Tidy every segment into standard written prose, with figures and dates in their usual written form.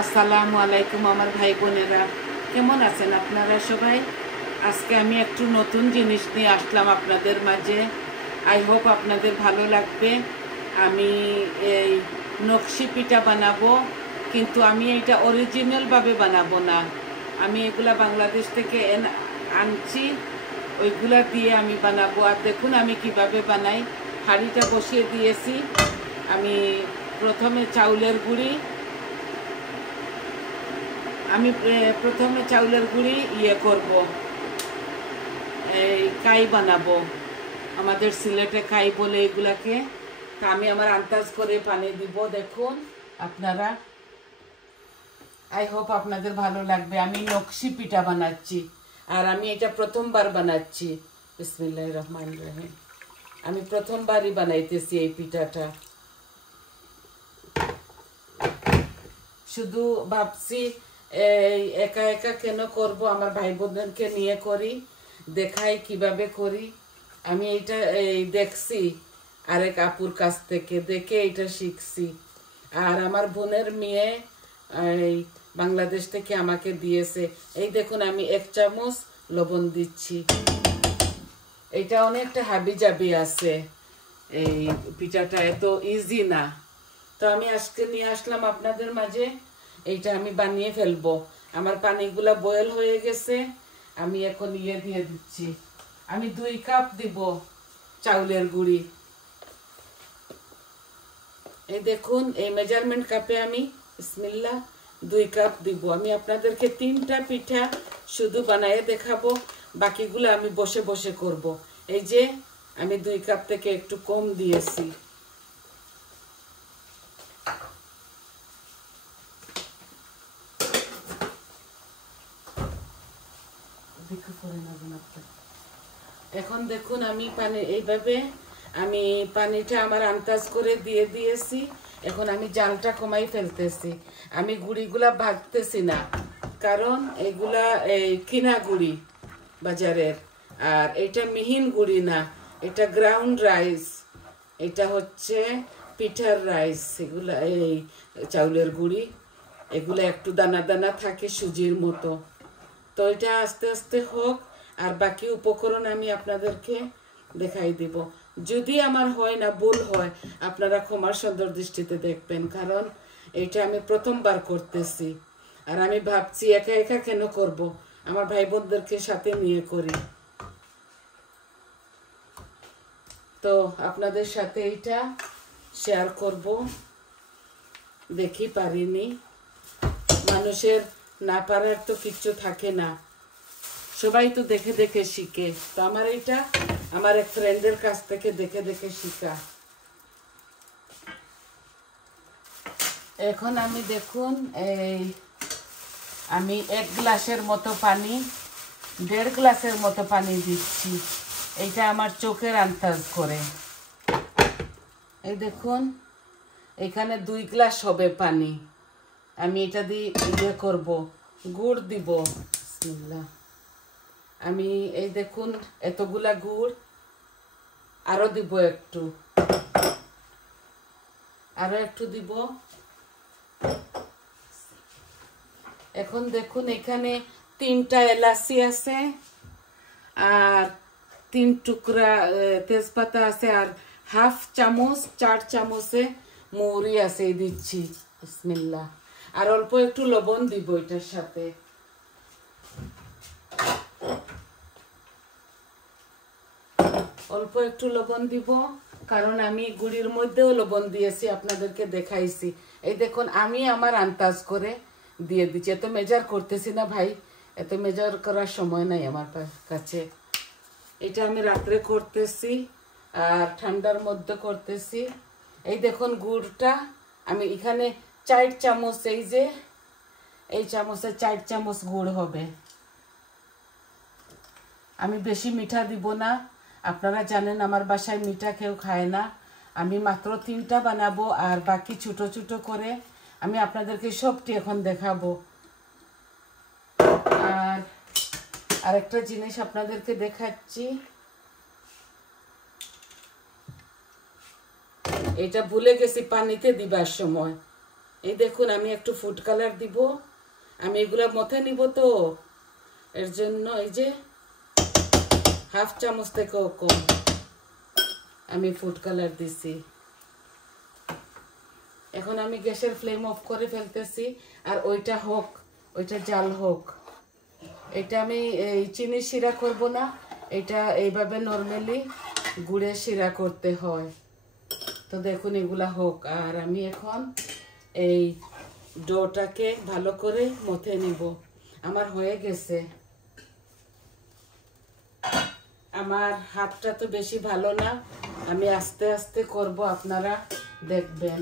আসসালামু আলাইকুম আমার ভাই বোনেরা, কেমন আছেন আপনারা সবাই? আজকে আমি একটু নতুন জিনিস নিয়ে আসলাম আপনাদের মাঝে। আই হোপ আপনাদের ভালো লাগবে। আমি এই নকশি পিঠা বানাবো, কিন্তু আমি এটা অরিজিনালভাবে বানাবো না। আমি এগুলা বাংলাদেশ থেকে আনছি, ওইগুলা দিয়ে আমি বানাবো। আর দেখুন আমি কিভাবে বানাই। হাঁড়িটা বসিয়ে দিয়েছি। আমি প্রথমে চাউলের গুঁড়ি চাউলের গুঁড়ি করব, এই কাই বানাবো। আমাদের সিলেটে কাই বলে এগুলাকে। তা আমি আমার আন্দাজ করে পানি দিব। দেখুন আপনারা, আই হোপ আপনাদের ভালো লাগবে। আমি নকশি পিঠা বানাচ্ছি, আর আমি এটা প্রথমবার বানাচ্ছি। বিসমিল্লাহির রহমানির রহিম। আমি প্রথমবারই বানাইতেছি এই পিঠাটা। শুধু ভাবছি একা একা কেন করব, আমার ভাই বোনদেরকে নিয়ে করি, দেখাই কিভাবে করি। আমি এইটা দেখছি আরেক আপুর কাছ থেকে, দেখে এটা শিখছি। আর আমার বোনের মেয়ে এই বাংলাদেশ থেকে আমাকে দিয়েছে। এই দেখুন আমি 1 চামচ লবণ দিচ্ছি। এটা অনেকটা হাবি জাবি আছে, এই পিঠাটা এত ইজি না। তো আমি আজকে নিয়ে আসলাম আপনাদের মাঝে। এইটা আমি বানিয়ে ফেলবো। আমার পানিগুলা বয়েল হয়ে গেছে। আমি এখন দিয়ে দিচ্ছি। আমি 2 কাপ দিব চাউলের গুঁড়ি। এই দেখুন এই মেজারমেন্ট কাপে আমি বিসমিল্লাহ 2 কাপ দিব। আমি আপনাদেরকে 3টা পিঠা শুধু বানিয়ে দেখাবো, বাকিগুলো আমি বসে বসে করব। এই যে আমি 2 কাপ থেকে একটু কম দিয়েছি। এখন দেখুন আমি পানি এইভাবে আমি পানিটা আমার আন্দাজ করে দিয়ে দিয়েছি। এখন আমি জালটা কমাই ফেলতেছি। আমি গুঁড়িগুলা ভাজতেছি না, কারণ এগুলা এই কিনা গুঁড়ি বাজারের। আর এটা মিহিন গুঁড়ি না, এটা গ্রাউন্ড রাইস। এটা হচ্ছে পিঠার রাইস। এগুলা এই চাউলের গুঁড়ি, এগুলা একটু দানা দানা থাকে সুজির মতো। তো এটা আস্তে আস্তে হোক, আর বাকি উপকরণ আমি আপনাদেরকে দেখাই দিব। যদি আমার হয় না, ভুল হয়, আপনারা ক্ষমার সুন্দর দৃষ্টিতে দেখবেন, কারণ এটা আমি প্রথমবার করতেছি। আর আমি ভাবছি একা একা কেন করব, আমার ভাই বোনদেরকে সাথে নিয়ে করি। তো আপনাদের সাথে এইটা শেয়ার করব। দেখি পারিনি, মানুষের না পারার তো কিচ্ছু থাকে না, সবাই তো দেখে দেখে শিখে। তো আমার এইটা আমার এক ফ্রেন্ডের কাছ থেকে দেখে দেখে শিখা। এখন আমি দেখুন আমি 1 গ্লাসের মতো পানি, 1.5 গ্লাসের মতো পানি দিচ্ছি। এইটা আমার চোখের আন্দাজ করে। এই দেখুন এখানে 2 গ্লাস হবে পানি। আমি এটা দিয়ে করব, গুড় দিব। বিসমিল্লাহ। আমি এই দেখুন এতগুলা গুড়, আরো দিব একটু, আরো একটু দিব। এখন দেখুন এখানে 3টা এলাচি আছে, আর 3 টুকরা তেজপাতা আছে, আর হাফ চামচ 4 চামচে মৌরি আছে দিচ্ছি। বিসমিল্লাহ। আর অল্প একটু লবণ দিব এটার সাথে। অল্প একটু লবণ দিব, কারণ আমি গুড়ির মধ্যেও লবণ দিয়েছি, আপনাদেরকে দেখাইছি। এই দেখুন আমি আমার আন্দাজ করে দিয়ে দিচ্ছি। এত মেজার করতেছি না ভাই, এত মেজার করার সময় নাই আমার কাছে। এটা আমি রাত্রে করতেছি আর ঠান্ডার মধ্যে করতেছি। এই দেখুন গুড়টা আমি এখানে 4 চামচ, এই যে এই চামচে 4 চামচ গুড় হবে। আমি বেশি মিঠা দিব না, আপনারা জানেন আমার বাসায় মিঠা কেউ খায় না। আমি মাত্র 3টা বানাবো, আর বাকি ছোট ছোট করে আমি আপনাদেরকে সবটি এখন দেখাবো। আর আরেকটা জিনিস আপনাদেরকে দেখাচ্ছি, এটা ভুলে গেছি পানিতে দিবার সময়। এই দেখুন আমি একটু ফুড কালার দিব, আমি এগুলা মথে নিব তো এর জন্য এই যে হাফ চামচ থেকেও কম আমি ফুড কালার দিছি। এখন আমি গ্যাসের ফ্লেম অফ করে ফেলতেছি, আর ওইটা হোক, ওইটা জাল হোক। এটা আমি এই চিনির শিরা করব না, এটা এইভাবে নর্মালি গুড়ের শিরা করতে হয়। তো দেখুন এগুলা হোক, আর আমি এখন এই ডোটাকে ভালো করে মথে নিব। আমার হয়ে গেছে, আমার হাতটা তো বেশি ভালো না, আমি আস্তে আস্তে করব, আপনারা দেখবেন।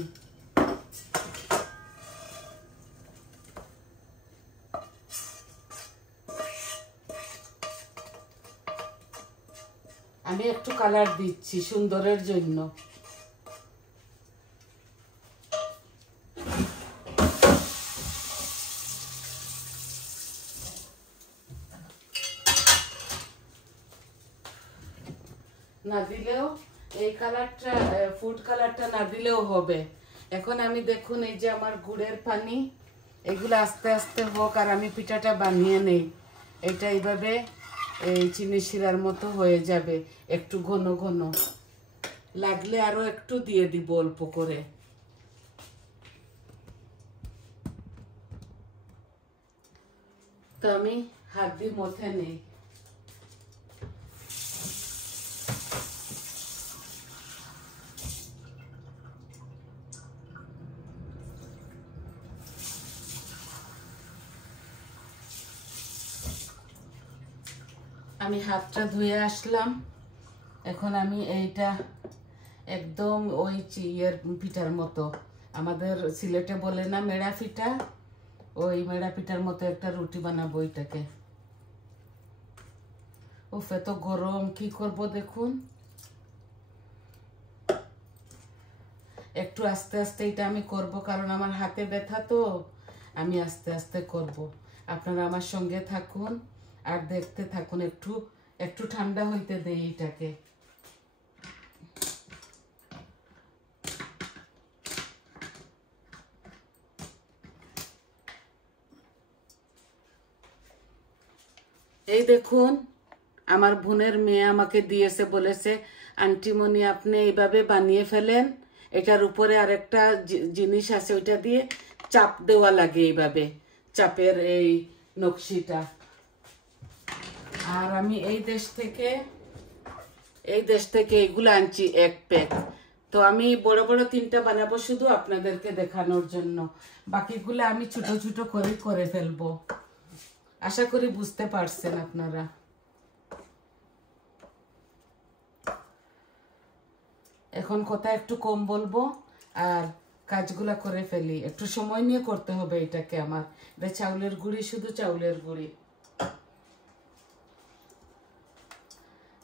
আমি একটু কালার দিচ্ছি সুন্দরের জন্য। না দিলেও এই কালারটা, ফুড কালারটা না দিলেও হবে। এখন আমি দেখুন এই যে আমার গুড়ের পানি, এগুলো আস্তে আস্তে হোক, আর আমি পিঠাটা বানিয়ে নেই। এটা এইভাবে এই চিনি শিরার মতো হয়ে যাবে, একটু ঘন ঘন লাগলে আরো একটু দিয়ে দিব অল্প করে। তো আমি হাত দিয়ে মথে নেই। আমি হাতটা ধুয়ে আসলাম, এখন আমি এইটা একদম ওই ইয়ের পিঠার মতো, আমাদের সিলেটে বলে না মেড়া পিঠা, ওই মেড়া পিঠার মতো একটা রুটি বানাবো এটাকে। উফ এত গরম, কি করব দেখুন। একটু আস্তে আস্তে এটা আমি করব, কারণ আমার হাতে ব্যথা তো, আমি আস্তে আস্তে করব। আপনারা আমার সঙ্গে থাকুন আর দেখতে থাকুন। একটু একটু ঠান্ডা হইতে দেই এটাকে। এই দেখুন আমার বোনের মেয়ে আমাকে দিয়েছে, বলেছে আন্টিমণি আপনি এইভাবে বানিয়ে ফেলেন, এটার উপরে আরেকটা জিনিস আছে, ওইটা দিয়ে চাপ দেওয়া লাগে, এইভাবে চাপের এই নকশিটা। আর আমি এই দেশ থেকে এইগুলো আনছি এক প্যাক। তো আমি বড় বড় 3টা বানাবো শুধু আপনাদেরকে দেখানোর জন্য, বাকিগুলো আমি ছোট ছোট করে ফেলবো। আশা করি বুঝতে পারছেন আপনারা। এখন কথা একটু কম বলবো আর কাজগুলা করে ফেলি, একটু সময় নিয়ে করতে হবে এটাকে। আমার এটা চাউলের গুঁড়ি, শুধু চাউলের গুঁড়ি।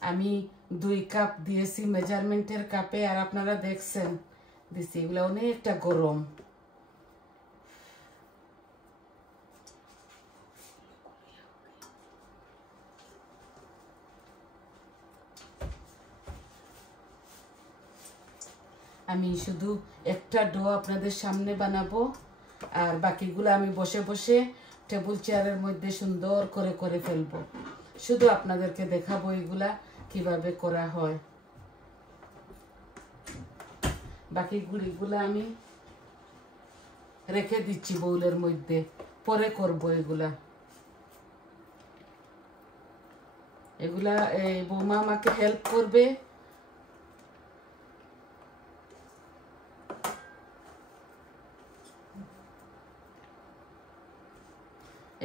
আমি 2 কাপ দিয়েছি মেজারমেন্টের কাপে, আর আপনারা দেখছেন দিছি, এগুলো অনেকটা গরম। আমি শুধু একটা ডো আপনাদের সামনে বানাবো, আর বাকিগুলো আমি বসে বসে টেবিল চেয়ারের মধ্যে সুন্দর করে ফেলবো। শুধু আপনাদেরকে দেখাবো এগুলা কিভাবে করা হয়। বাকি গুড়িগুলো আমি রেখে দিচ্ছি বাউলের মধ্যে, পরে করব এগুলা। এগুলা এই বৌমা আমাকে হেল্প করবে।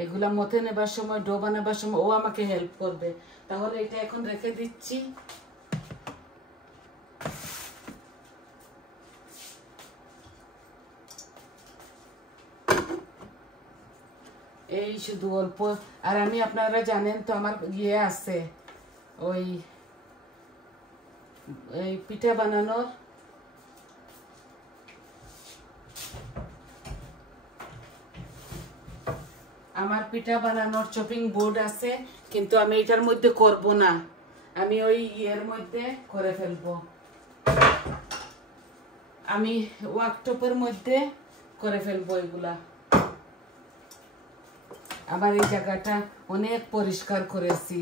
এগুলা মথে নেবার সময়, ডো বানাবার সময় ও আমাকে হেল্প করবে। তাহলে এটা এখন রেখে দিচ্ছি। এই শুধু অল্প। আর আমি, আপনারা জানেন তো আমার ইয়ে আছে, ওই এই পিঠা বানানোর আমার পিঠা বানানোর চপিং বোর্ড আছে, কিন্তু আমি এটার মধ্যে করব না, আমি ওই ইয়ের মধ্যে করে ফেলবো। আমি ওয়ার্কটপের মধ্যে করে ফেলবো এগুলা। আবার এই জায়গাটা অনেক পরিষ্কার করেছি,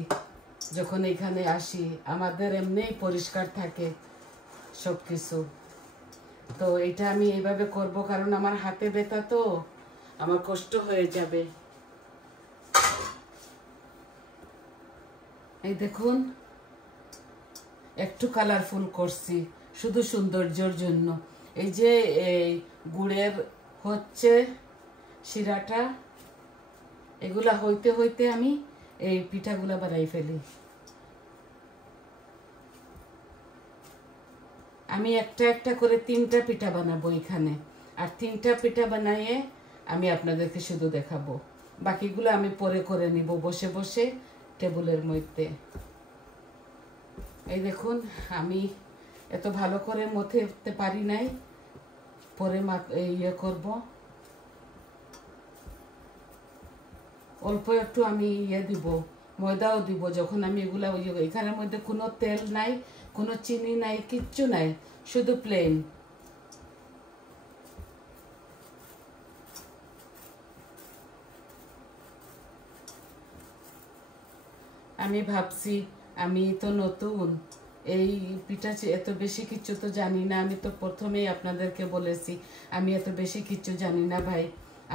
যখন এখানে আসি আমাদের এমনি পরিষ্কার থাকে সবকিছু। তো এটা আমি এইভাবে করব, কারণ আমার হাতে ব্যথা, তো আমার কষ্ট হয়ে যাবে। এই দেখুন, একটু কালারফুল করছি শুধু সৌন্দর্যের জন্য। এই যে এই গুড়ের হচ্ছে শিরাটা, এগুলা হইতে হইতে আমি এই পিঠাগুলা বানাই ফেলি। আমি একটা একটা করে 3টা পিঠা বানাবো এখানে, আর 3টা পিঠা বানাইয়ে আমি আপনাদেরকে শুধু দেখাবো। বাকিগুলো আমি পরে করে নিব বসে বসে টেবিলের মধ্যে। এই দেখুন, আমি এত ভালো করে মথতে পারি নাই, পরে ইয়ে করব। অল্প একটু আমি ইয়ে দিব, ময়দাও দিব যখন আমি এগুলা এখানের মধ্যে কোনো তেল নাই, কোনো চিনি নাই, কিচ্ছু নাই, শুধু প্লেন। আমি ভাবছি আমি তো নতুন, এই পিঠা এত বেশি কিছু তো জানি না। আমি তো প্রথমেই আপনাদেরকে বলেছি আমি এত বেশি কিছু জানি না ভাই।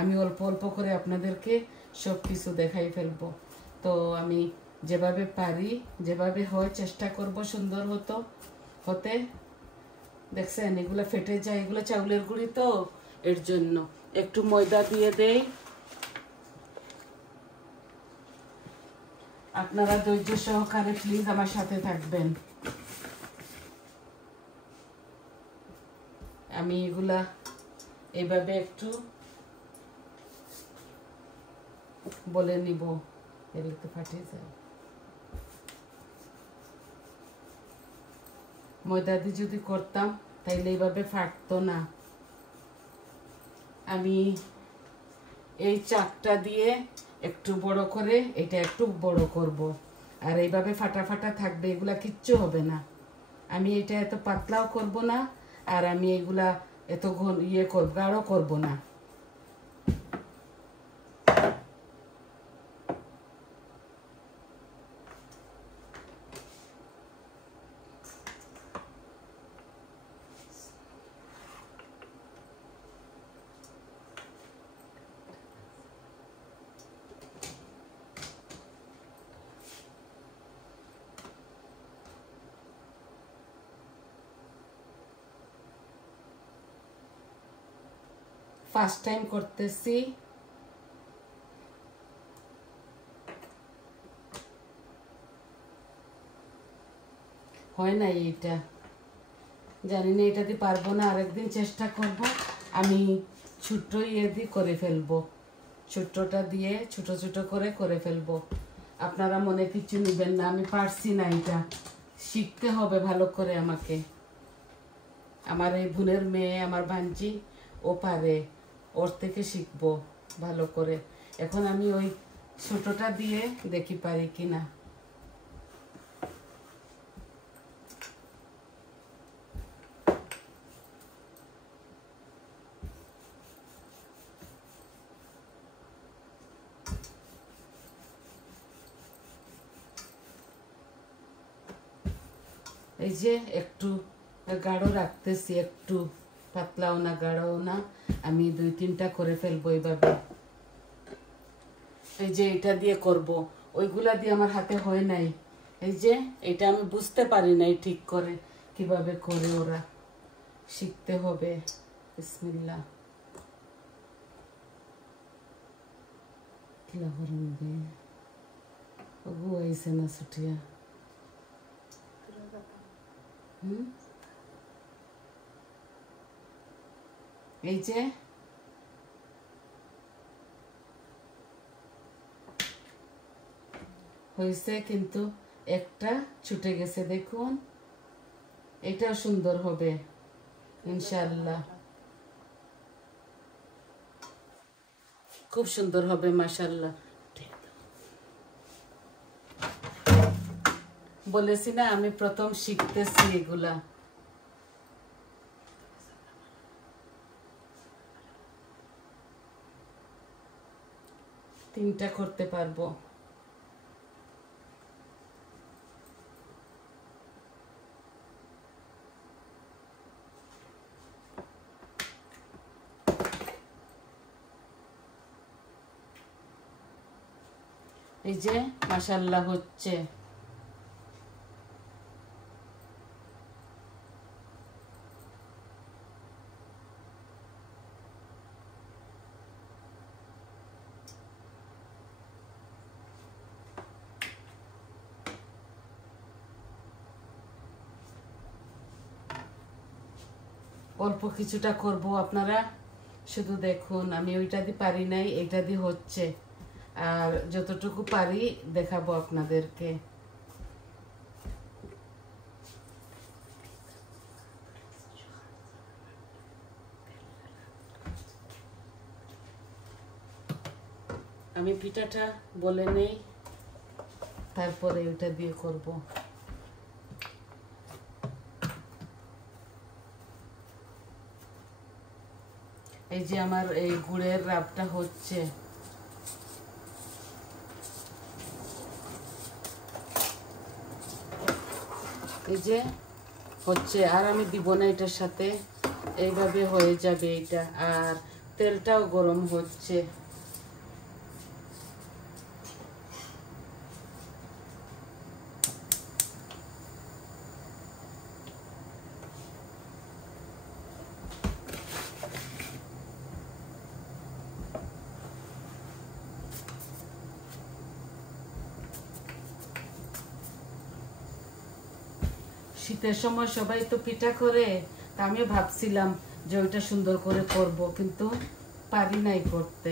আমি অল্প অল্প করে আপনাদেরকে সব কিছু দেখাই ফেলবো। তো আমি যেভাবে পারি, যেভাবে হয় চেষ্টা করব সুন্দর হতে। দেখছেন এগুলো ফেটে যায়, এগুলো চাউলের গুঁড়ি, তো এর জন্য একটু ময়দা দিয়ে দেই। আপনারা ধৈর্য সহকারে প্লিজ আমার সাথে থাকবেন। আমি এগুলা এইভাবে একটু বলে নিব, এগুলো তো ফাটিয়ে যায়। ময়দা দিয়ে যদি করতাম তাইলে এইভাবে ফাটতো না। আমি এই চাকটা দিয়ে একটু বড় করে এটা একটু বড় করব, আর এইভাবে ফাটা ফাটা থাকবে, এগুলা কিচ্ছু হবে না। আমি এটা এত পাতলাও করব না, আর আমি এগুলা এত ঘন ইয়ে করব গাঢ় করব না। ফার্স্ট টাইম করতেছি, হয় না এইটা, জানি না এটা দিয়ে পারবো না, আরেকদিন চেষ্টা করব। আমি ছোট্ট ইয়ে দিয়ে করে ফেলবো, ছোট্টটা দিয়ে ছোট ছোট করে ফেলবো। আপনারা মনে কিছু নেবেন না, আমি পারছি না, এটা শিখতে হবে ভালো করে আমাকে। আমার এই বোনের মেয়ে, আমার ভাঞ্জি, ও পারে, ওর থেকে শিখবো ভালো করে। এখন আমি ওই ছোটটা দিয়ে দেখি পারি কিনা। এই যে একটু গাঢ় রাখতেছি, একটু পাতলাও না গাঢ়ও না, আমি 2-3টা করে ফেলবো এইভাবে। এই যে এটা দিয়ে করব, ওইগুলা দিয়ে আমার হাতে হয় নাই। এই যে এটা আমি বুঝতে পারি নাই ঠিক করে কিভাবে করে, ওরা শিখতে হবে। বিসমিল্লাহ। কিলা করবে ওগু আইছে না ছুটিয়া। এই যে হয়েছে, কিন্তু একটা ছুটে গেছে, দেখুন। এটাও সুন্দর হবে ইনশাআল্লাহ, খুব সুন্দর হবে মাশাআল্লাহ। বলেছি না আমি প্রথম শিখতেছি এগুলা। 3টা করতে পারবো। এই যে মাশাআল্লাহ হচ্ছে। অল্প কিছুটা করব, আপনারা শুধু দেখুন। আমি ওইটা দিয়ে পারি নাই, এইটা দিয়ে হচ্ছে। আর যতটুকু পারি দেখাবো আপনাদেরকে। আমি পিঠাটা বলে নেই, তারপরে ওইটা দিয়ে করব। এই যে আমার এই গুড়ের রাবটা হচ্ছে। এই যে হচ্ছে, আর আমি দিব না এটার সাথে, এইভাবে হয়ে যাবে এটা। আর তেলটাও গরম হচ্ছে। শীতের সময় সবাই তো পিঠা করে, তা আমিও ভাবছিলাম যে ওইটা সুন্দর করে করব, কিন্তু পারি নাই করতে।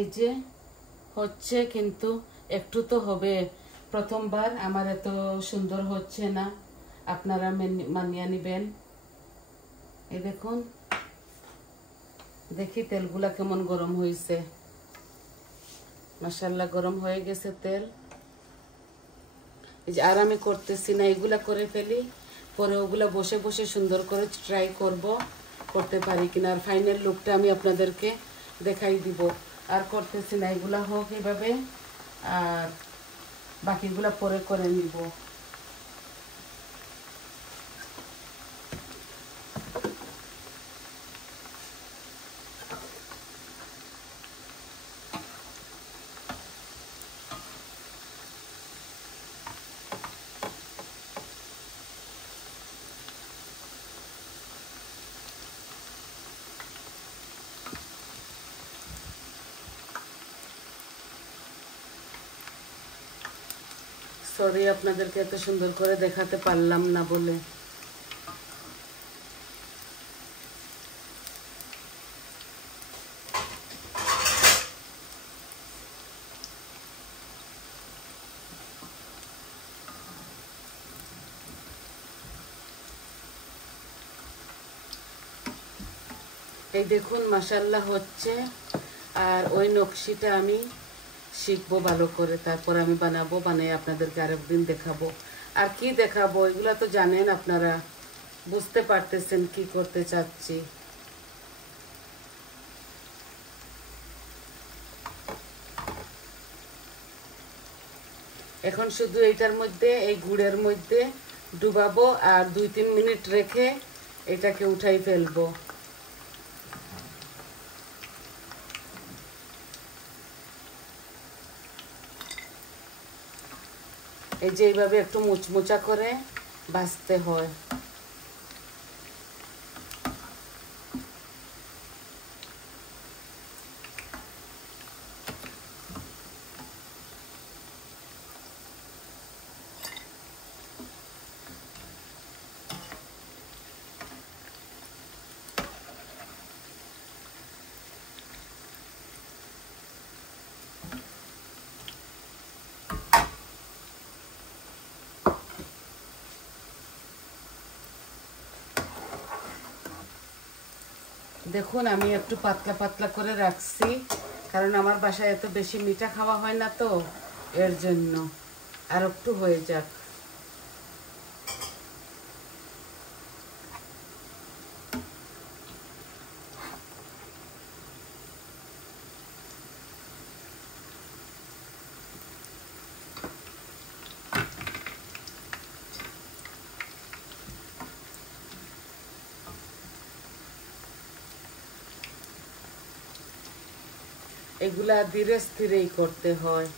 এই যে হচ্ছে, কিন্তু একটু তো হবে। প্রথমবার আমার এত সুন্দর হচ্ছে না, আপনারা মানিয়ে নেবেন। এই দেখুন, দেখি তেলগুলা কেমন গরম হয়েছে। মাশাআল্লাহ গরম হয়ে গেছে তেল। এই যে আর আমি করতেছি না, এগুলা করে ফেলি, পরে ওগুলা বসে বসে সুন্দর করে ট্রাই করব করতে পারি কিনা। আর ফাইনাল লুকটা আমি আপনাদেরকে দেখাই দিব। আর করতেছি না, এগুলা হোক এভাবে, আর বাকিগুলা পরে করে নিব। সরি আপনাদেরকে এত সুন্দর করে দেখাতে পারলাম না বলে। এই দেখুন মাশাআল্লাহ হচ্ছে। আর ওই নকশিটা আমি শিখবো ভালো করে, তারপর আমি বানাবো, বানিয়ে আপনাদেরকে আরেকদিন দেখাবো। আর কি দেখাবো এগুলা তো জানেন আপনারা, বুঝতে পারতেছেন কি করতে চাচ্ছি। এখন শুধু এইটার মধ্যে, এই গুড়ের মধ্যে ডুবাবো আর 2-3 মিনিট রেখে এটাকে উঠাই ফেলবো। এই যে এইভাবে একটু মুচমুচা করে ভাজতে হয়। দেখুন আমি একটু পাতলা পাতলা করে রাখছি, কারণ আমার বাসায় এত বেশি মিঠা খাওয়া হয় না, তো এর জন্য। আর একটু হয়ে যাক। এগুলা ধীরে স্থিরেই করতে হয়।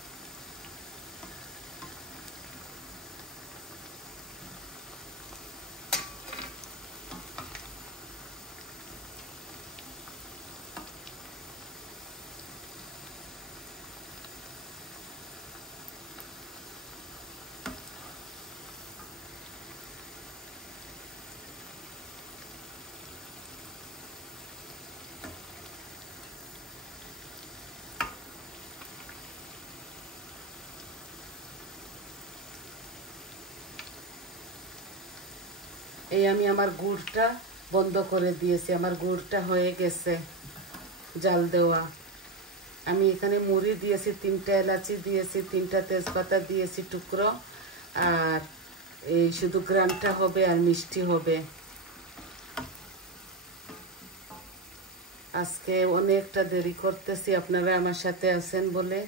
এই আমি আমার গুড়টা বন্ধ করে দিয়েছি, আমার গুড়টা হয়ে গেছে জাল দেওয়া। আমি এখানে মুড়ি দিয়েছি, 3টা এলাচি দিয়েছি, 3টা তেজপাতা দিয়েছি টুকরো। আর এই শুধু গ্রানটা হবে আর মিষ্টি হবে। আজকে অনেকটা দেরি করতেছি, আপনারা আমার সাথে আছেন বলে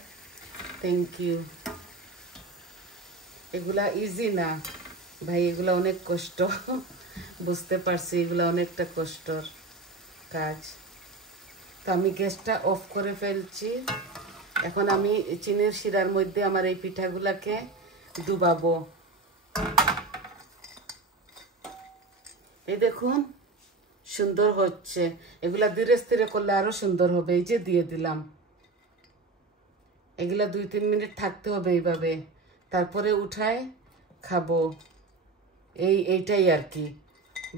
থ্যাংক ইউ। এগুলা ইজি না ভাই, এগুলা অনেক কষ্ট। বুঝতে পারছি এগুলা অনেকটা কষ্টর কাজ। তো আমি গ্যাসটা অফ করে ফেলছি। এখন আমি চিনির শিরার মধ্যে আমার এই পিঠাগুলাকে ডুবাবো। এই দেখুন সুন্দর হচ্ছে। এগুলা ধীরে স্থিরে করলে আরো সুন্দর হবে। এই যে দিয়ে দিলাম। এগুলা 2-3 মিনিট থাকতে হবে এইভাবে, তারপরে উঠায় খাবো। এইটাই আর কি,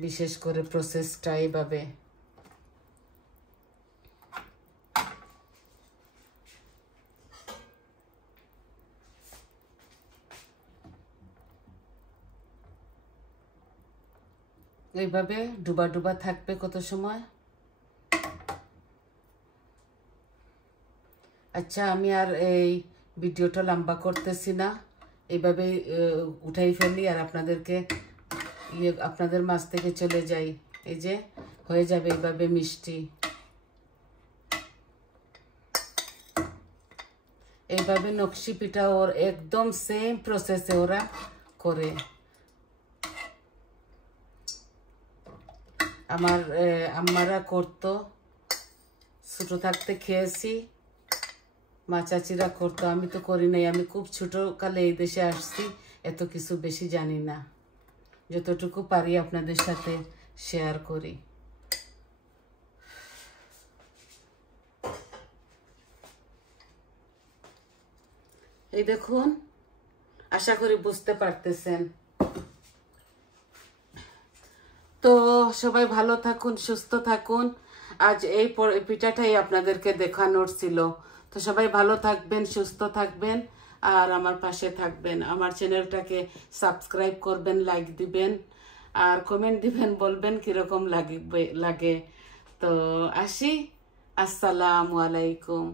বিশেষ করে প্রসেসটা এইভাবে। এইভাবে ডুবা ডুবা থাকবে কত সময়। আচ্ছা আমি আর এই ভিডিওটা লম্বা করতেছি না, এইভাবে উঠাই ফেলি আর আপনাদেরকে আপনাদের মাছ থেকে চলে যাই। এই যে হয়ে যাবে এইভাবে মিষ্টি। এইভাবে নকশি পিঠা ওর একদম সেম প্রসেসে ওরা করে। আমার আম্মারা করতো, ছোট থাকতে খেয়েছি, মা চাচিরা করতো, আমি তো করি নাই। আমি খুব ছোটকালে এই দেশে আসছি, এত কিছু বেশি জানি না। যতটুকু পারি আপনাদের সাথে শেয়ার করি। এই দেখুন, আশা করি বুঝতে পারতেছেন। তো সবাই ভালো থাকুন, সুস্থ থাকুন। আজ এই পিঠাটাই আপনাদেরকে দেখানোর ছিল। তো সবাই ভালো থাকবেন, সুস্থ থাকবেন আর আমার পাশে থাকবেন। আমার চ্যানেলটাকে সাবস্ক্রাইব করবেন, লাইক দিবেন আর কমেন্ট দিবেন, বলবেন কীরকম লাগে। তো আসি, আসসালামু আলাইকুম।